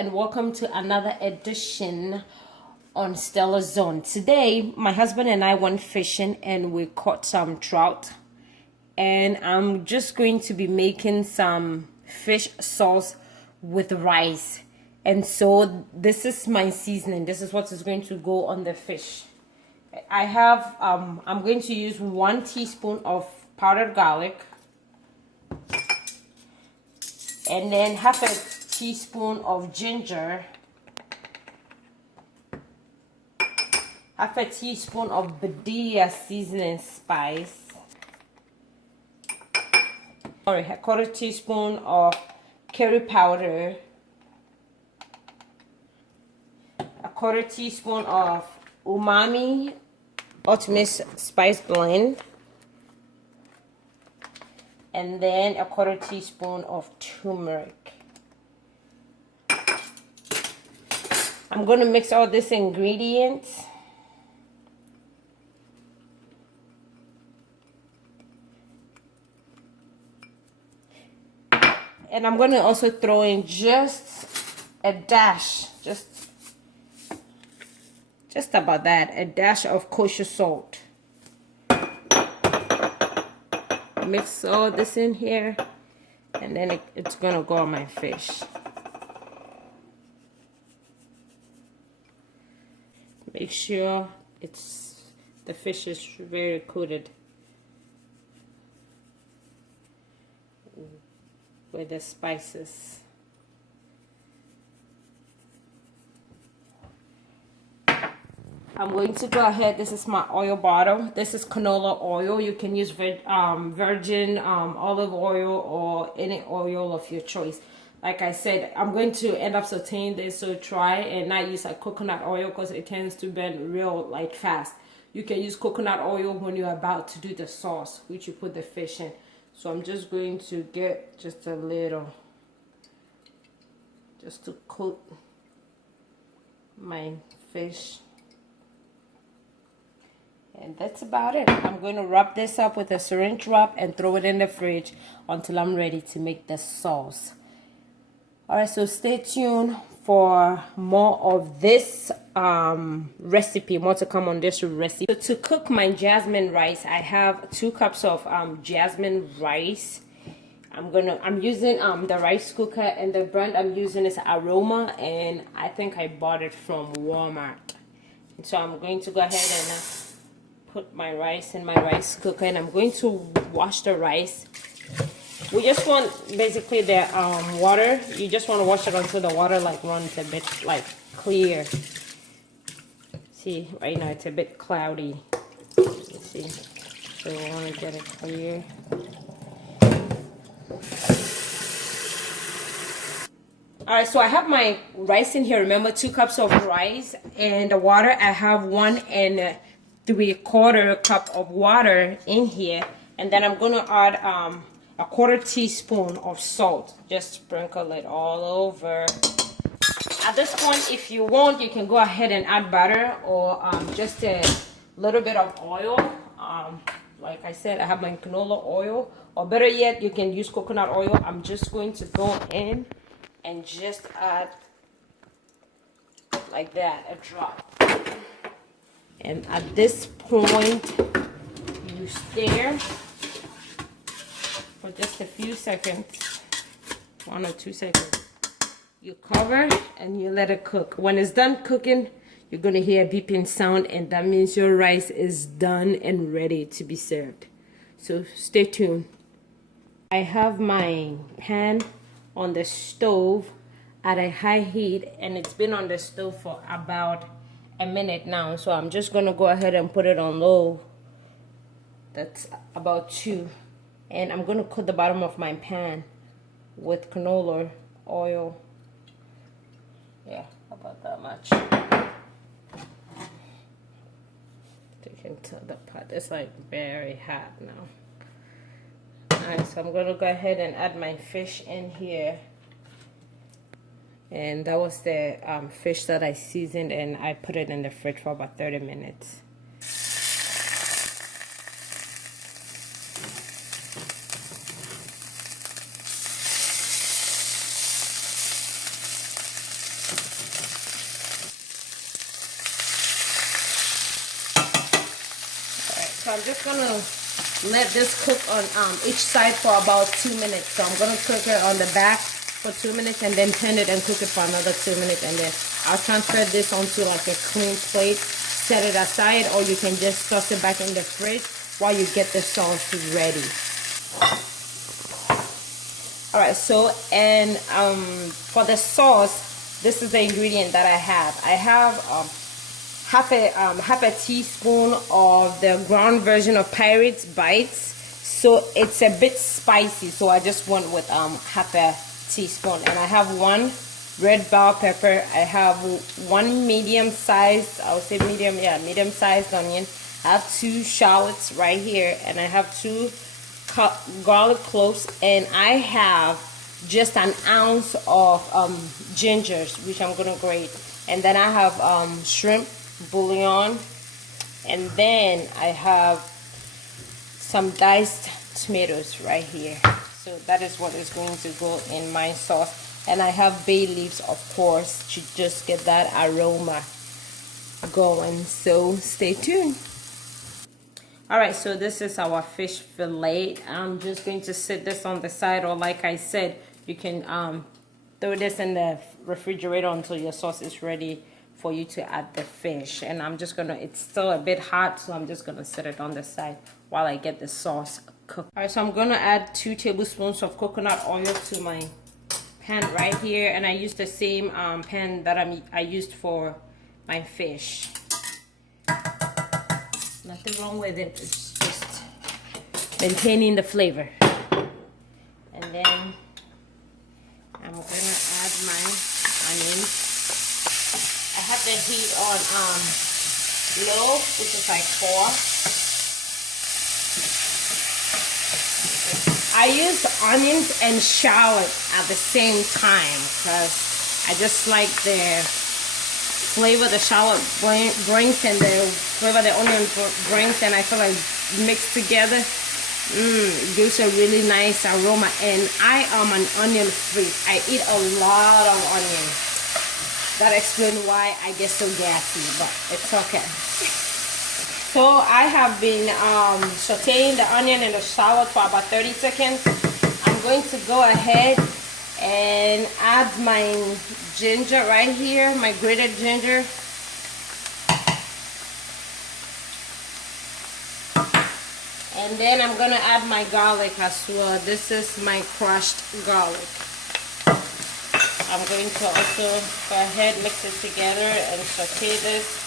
and welcome to another edition on Stellar Zone. Today my husband and I went fishing and we caught some trout, and I'm just going to be making some fish sauce with rice. And so this is my seasoning. This is what is going to go on the fish. I have I'm going to use 1 teaspoon of powdered garlic, and then half a teaspoon of ginger, half a teaspoon of Badia seasoning spice, a quarter teaspoon of curry powder, a quarter teaspoon of Umami ultimate spice blend, and then a quarter teaspoon of turmeric. I'm going to mix all these ingredients. And I'm going to also throw in just a dash, just about that, a dash of kosher salt. Mix all this in here, and then it's going to go on my fish. Make sure the fish is very coated with the spices. I'm going to go ahead. This is my oil bottle. This is canola oil. You can use virgin olive oil or any oil of your choice. Like I said, I'm going to end up sauteing this, so try and not use like coconut oil because it tends to burn real fast. You can use coconut oil when you're about to do the sauce, which you put the fish in. So I'm just going to get just a little, just to coat my fish. And that's about it. I'm going to wrap this up with a syringe wrap and throw it in the fridge until I'm ready to make the sauce. Alright, so stay tuned for more of this recipe, more to come on this recipe. So to cook my jasmine rice, I have 2 cups of jasmine rice. I'm using the rice cooker, and the brand I'm using is Aroma, and I think I bought it from Walmart. And so I'm going to go ahead and put my rice in my rice cooker, and I'm going to wash the rice. We just want basically the water. You just want to wash it until the water runs a bit clear. See, right now it's a bit cloudy. Let's see. So we want to get it clear. Alright, so I have my rice in here. Remember, 2 cups of rice, and the water, I have 1 3/4 cup of water in here, and then I'm going to add a quarter teaspoon of salt. Just sprinkle it all over. At this point, if you want, you can go ahead and add butter or just a little bit of oil. Like I said, I have my canola oil, or better yet, you can use coconut oil. I'm just going to go in and just add like that, a drop. And at this point, you stir for just a few seconds, 1 or 2 seconds. You cover and you let it cook. When it's done cooking, you're going to hear a beeping sound, and that means your rice is done and ready to be served. So stay tuned. I have my pan on the stove at a high heat, and it's been on the stove for about a minute now. So I'm just going to go ahead and put it on low. That's about 2. And I'm going to coat the bottom of my pan with canola oil. Yeah, about that much. You can tell the pot is very hot now. Alright, so I'm going to go ahead and add my fish in here. And that was the fish that I seasoned, and I put it in the fridge for about 30 minutes. so I'm just gonna let this cook on each side for about 2 minutes. So I'm gonna cook it on the back for 2 minutes and then turn it and cook it for another 2 minutes, and then I'll transfer this onto like a clean plate, set it aside, or you can just toss it back in the fridge while you get the sauce ready. Alright, so and for the sauce, this is the ingredient that I have. I have half a teaspoon of the ground version of Pirates Bites. So it's a bit spicy, so I just went with half a teaspoon. And I have 1 red bell pepper. I have 1 medium-sized, I would say medium-sized onion. I have 2 shallots right here, and I have 2 garlic cloves, and I have just an ounce of gingers, which I'm gonna grate. And then I have shrimp bullion, and then I have some diced tomatoes right here. So that is what is going to go in my sauce. And I have bay leaves, of course, to just get that aroma going. So stay tuned. Alright, so this is our fish fillet. I'm just going to sit this on the side, or like I said, you can throw this in the refrigerator until your sauce is ready for you to add the fish. And I'm just gonna, it's still a bit hot, so I'm just gonna set it on the side while I get the sauce cooked. Alright, so I'm gonna add 2 tablespoons of coconut oil to my pan right here, and I used the same pan that I used for my fish. Nothing wrong with it, it's just maintaining the flavor. And then I'm gonna add my onions. I have the heat on low, which is like 4. I use onions and shallots at the same time because I just like the flavor the shallot brings and the flavor the onion brings, and I feel like mixed together, it gives a really nice aroma. And I am an onion freak. I eat a lot of onions. That explains why I get so gassy, but it's okay. So I have been sauteing the onion and the shallot for about 30 seconds. I'm going to go ahead and add my ginger right here, my grated ginger. And then I'm gonna add my garlic as well. This is my crushed garlic. I'm going to also go ahead, mix it together and saute this.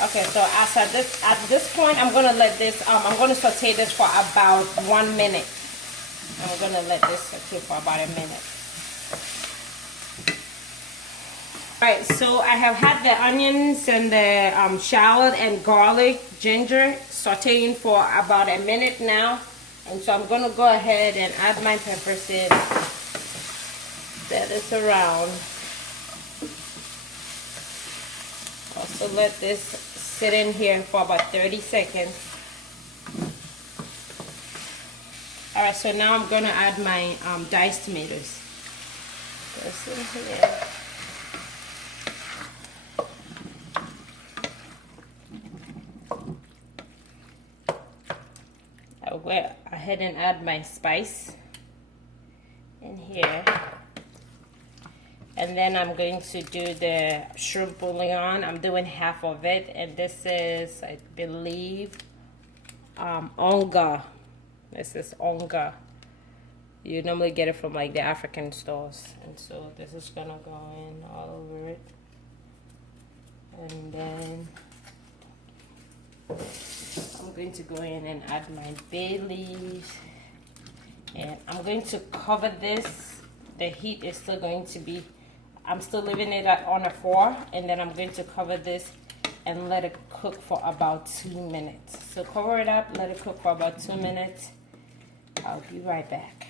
Okay, so at this point, I'm gonna let this. I'm gonna saute this for about 1 minute. I'm gonna let this saute for about a minute. Alright, so I have had the onions and the shallot and garlic, ginger sauteing for about a minute now. And so I'm gonna go ahead and add my peppers in. Stir this around. Also let this sit in here for about 30 seconds. Alright, so now I'm gonna add my diced tomatoes. This in here. I'll go ahead and add my spice in here. And then I'm going to do the shrimp bouillon. I'm doing half of it, and this is, I believe, onga. This is onga. You normally get it from like the African stores, and so this is gonna go in all over it. And then I'm going to go in and add my bay leaves, and I'm going to cover this. The heat is still going to be, I'm still leaving it on a 4, and then I'm going to cover this and let it cook for about 2 minutes. So cover it up, let it cook for about 2 minutes. I'll be right back.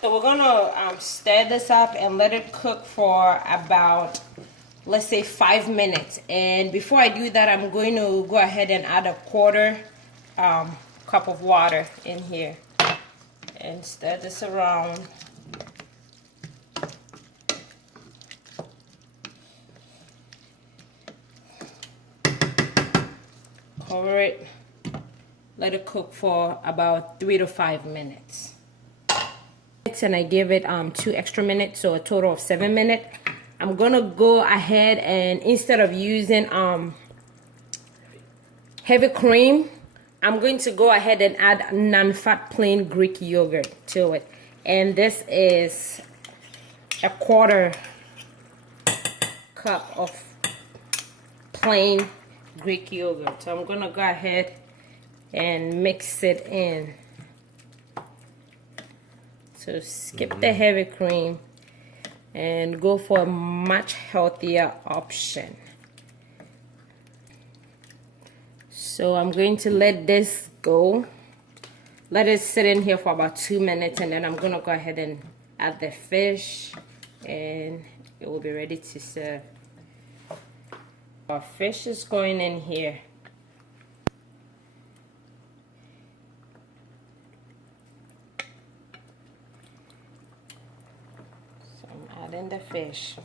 So we're gonna stir this up and let it cook for about, let's say, 5 minutes. And before I do that, I'm going to go ahead and add a 1/4 cup of water in here and stir this around. cover it, let it cook for about 3 to 5 minutes. And I give it 2 extra minutes, so a total of 7 minutes. I'm gonna go ahead and instead of using heavy cream, I'm going to go ahead and add non-fat plain Greek yogurt to it. And this is a 1/4 cup of plain Greek yogurt. So I'm gonna go ahead and mix it in. So skip the heavy cream and go for a much healthier option. So I'm going to let this go. Let it sit in here for about 2 minutes, and then I'm gonna go ahead and add the fish, and it will be ready to serve. Our fish is going in here. So I'm adding the fish.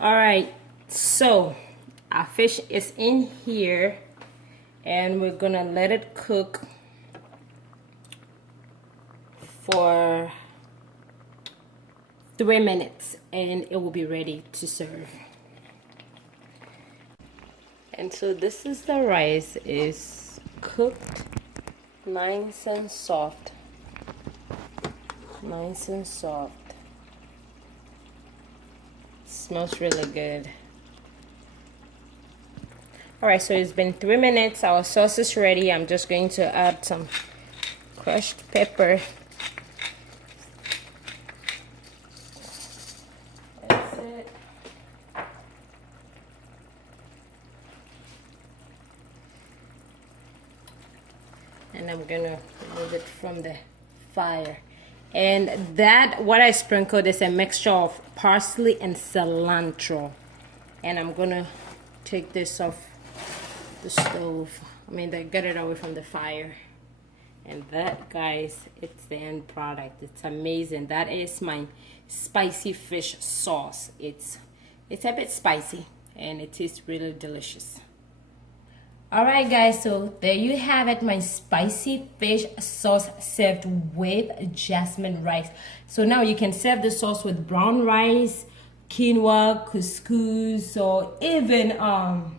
All right, so our fish is in here, and we're gonna let it cook for 3 minutes, and it will be ready to serve. And so this is the rice. Is cooked nice and soft. Nice and soft. Smells really good. All right, so it's been 3 minutes. Our sauce is ready. I'm just going to add some crushed pepper. That's it. And I'm gonna remove it from the fire. And that, what I sprinkled is a mixture of parsley and cilantro. And I'm gonna take this off the stove. Get it away from the fire. And that, guys, it's the end product. It's amazing. That is my spicy fish sauce. It's a bit spicy, and it tastes really delicious. Alright guys, so there you have it, my spicy fish sauce served with jasmine rice. So now you can serve the sauce with brown rice, quinoa, couscous, or even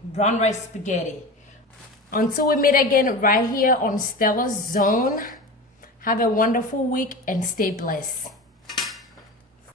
brown rice spaghetti. Until we meet again right here on Stella's Zone, have a wonderful week and stay blessed.